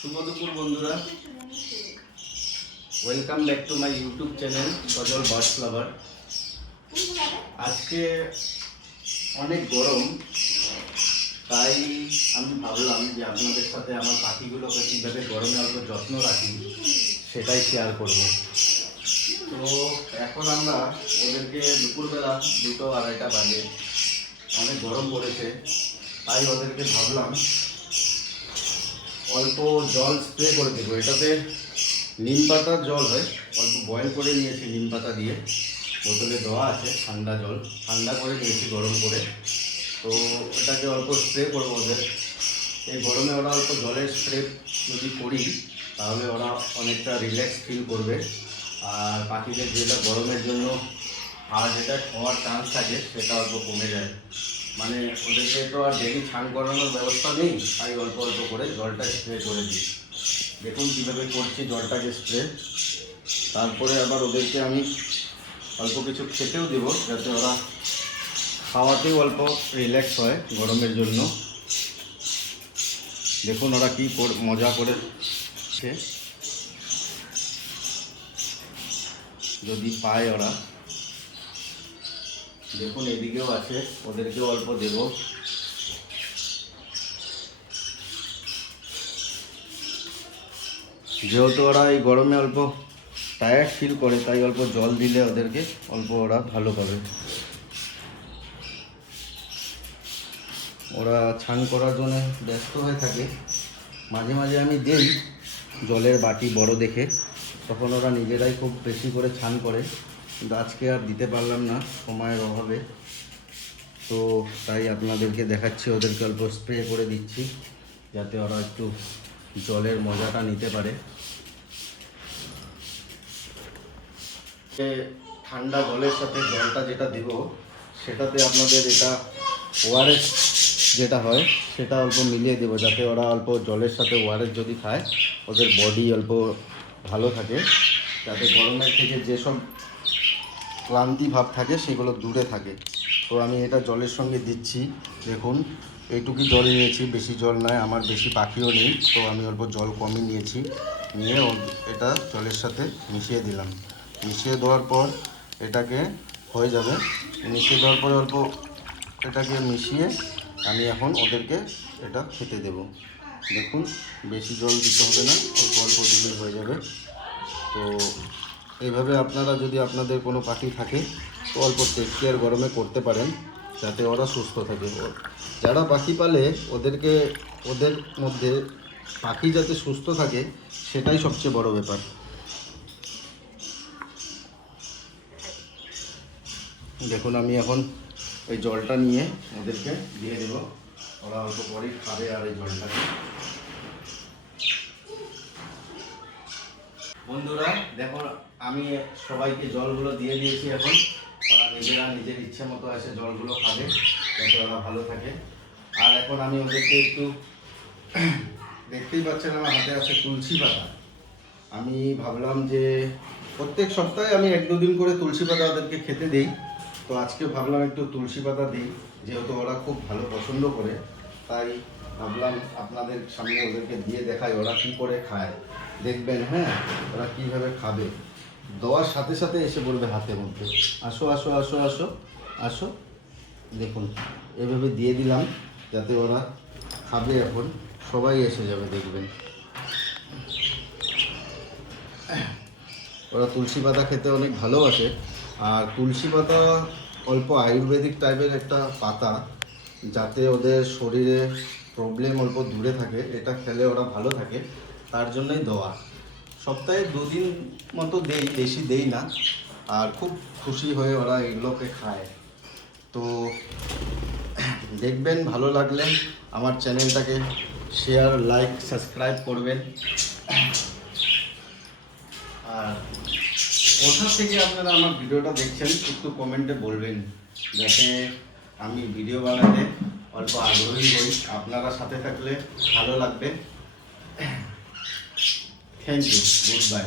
শুভ দুপুর বন্ধুরা, welcome back to my YouTube channel Sajal birds lover. আজকে অনেক গরম, তাই আমি ভাবলাম যে আপনাদের সাথে আমার পাখিগুলোকে কীভাবে গরমে অল্প যত্ন রাখি সেটাই শেয়ার করব। তো এখন আমরা ওদেরকে দুপুরবেলা 2-2:30 বাজে, অনেক গরম পড়েছে, তাই ওদেরকে ভাবলাম অল্প জল স্প্রে করে দেবো। এটাতে নিম পাতার জল হয়, অল্প বয়েল করে নিয়েছি নিম পাতা দিয়ে, বোতলে দেওয়া আছে ঠান্ডা জল, ঠান্ডা করে নিয়েছি গরম করে। তো এটাকে অল্প স্প্রে করবো ওদের। এই গরমে ওরা অল্প জলের স্প্রে যদি করি তাহলে ওরা অনেকটা রিল্যাক্স ফিল করবে। আর পাখিদের যেটা গরমের জন্য হার্ট অ্যাটাক হওয়ার চান্স থাকে সেটা অল্প কমে যায়। মানে ওদেরকে তো আর ডেলি স্নান করানোর ব্যবস্থা নেই, তাই অল্প অল্প করে জলটা স্প্রে করে দিই। দেখুন কীভাবে করছি জলটাকে স্প্রে। তারপরে আবার ওদেরকে আমি অল্প কিছু খেতেও দেবো, যাতে ওরা খাওয়াতেও অল্প রিল্যাক্স হয় গরমের জন্য। দেখুন ওরা কী মজা করে যদি পায় ওরা। দেখুন এদিকেও আছে, ওদেরকেও অল্প দেব। যেহেতু ওরা এই গরমে অল্প টায়ার্ড ফিল করে, তাই অল্প জল দিলে ওদেরকে অল্প ওরা ভালো পাবে। ওরা স্নান করার জন্য ব্যস্ত হয়ে থাকে, মাঝে মাঝে আমি দেই জলের বাটি বড় দেখে, তখন ওরা নিজেরাই খুব বেশি করে স্নান করে, কিন্তু আজকে আর দিতে পারলাম না সময়ের অভাবে। তো তাই আপনাদেরকে দেখাচ্ছি, ওদেরকে অল্প স্প্রে করে দিচ্ছি যাতে ওরা একটু জলের মজাটা নিতে পারে। ঠান্ডা জলের সাথে জলটা যেটা দেব সেটাতে আপনাদের এটা ওআরএস যেটা হয় সেটা অল্প মিলিয়ে দেবো, যাতে ওরা অল্প জলের সাথে ওআরএস যদি খায় ওদের বডি অল্প ভালো থাকে, যাতে গরমের থেকে যেসব ক্লান্তি ভাব থাকে সেগুলো দূরে থাকে। তো আমি এটা জলের সঙ্গে দিচ্ছি। দেখুন এইটুকু জল নিয়েছি, বেশি জল নয়, আমার বেশি পাখিও নেই, তো আমি অল্প জল কমই নিয়েছি, নিয়ে এটা জলের সাথে মিশিয়ে দিলাম। মিশিয়ে দেওয়ার পর এটাকে হয়ে যাবে, মিশিয়ে দেওয়ার পরে অল্প এটাকে মিশিয়ে আমি এখন ওদেরকে এটা খেতে দেব। দেখুন বেশি জল দিতে হবে না, অল্প অল্প দিলেই হয়ে যাবে। তো এইভাবে আপনারা যদি আপনাদের কোনো পাখি থাকে তো অল্প টেক কেয়ার গরমে করতে পারেন, যাতে ওরা সুস্থ থাকে। যারা পাখি পালে ওদেরকে ওদের মধ্যে পাখি যাতে সুস্থ থাকে সেটাই সবচেয়ে বড় ব্যাপার। দেখুন আমি এখন এই জলটা নিয়ে ওদেরকে দিয়ে দেব, ওরা অল্প পরেই খাবে। আর এই জলটাকে বন্ধুরা দেখো আমি সবাইকে জলগুলো দিয়ে দিয়েছি, এখন ওরা নিজেরা নিজের ইচ্ছে মতো এসে জলগুলো খাবে যাতে ওরা ভালো থাকে। আর এখন আমি ওদেরকে একটু দেখতেই পাচ্ছেন আমার হাতে আছে তুলসী পাতা। আমি ভাবলাম যে প্রত্যেক সপ্তাহে আমি 1-2 দিন করে তুলসী পাতা ওদেরকে খেতে দিই, তো আজকে ভাবলাম একটু তুলসী পাতা দিই, যেহেতু ওরা খুব ভালো পছন্দ করে, তাই ভাবলাম আপনাদের সামনে ওদেরকে দিয়ে দেখাই ওরা কী করে খায়। দেখবেন হ্যাঁ ওরা কীভাবে খাবে, দেওয়ার সাথে সাথে এসে পড়বে হাতের মধ্যে, আসো আসো আসো আসো আসো। দেখুন এভাবে দিয়ে দিলাম যাতে ওরা খাবে, এখন সবাই এসে যাবে দেখবেন। ওরা তুলসী পাতা খেতে অনেক ভালোবাসে, আর তুলসী পাতা অল্প আয়ুর্বেদিক টাইপের একটা পাতা, যাতে ওদের শরীরে প্রবলেম অল্প দূরে থাকে, এটা খেলে ওরা ভালো থাকে, তার জন্যই দেওয়া। সপ্তাহে 2 দিন মতো দেই, বেশি দেই না, আর খুব খুশি হয়ে ওরা এগুলোকে খায়। তো দেখবেন, ভালো লাগলে আমার চ্যানেলটাকে শেয়ার, লাইক, সাবস্ক্রাইব করবেন। আর কোথা থেকে আপনারা আমার ভিডিওটা দেখছেন একটু কমেন্টে বলবেন, যাতে আমি ভিডিও বানাতে অল্প আগ্রহী হই। আপনারা সাথে থাকলে ভালো লাগবে। Thank you, good bye.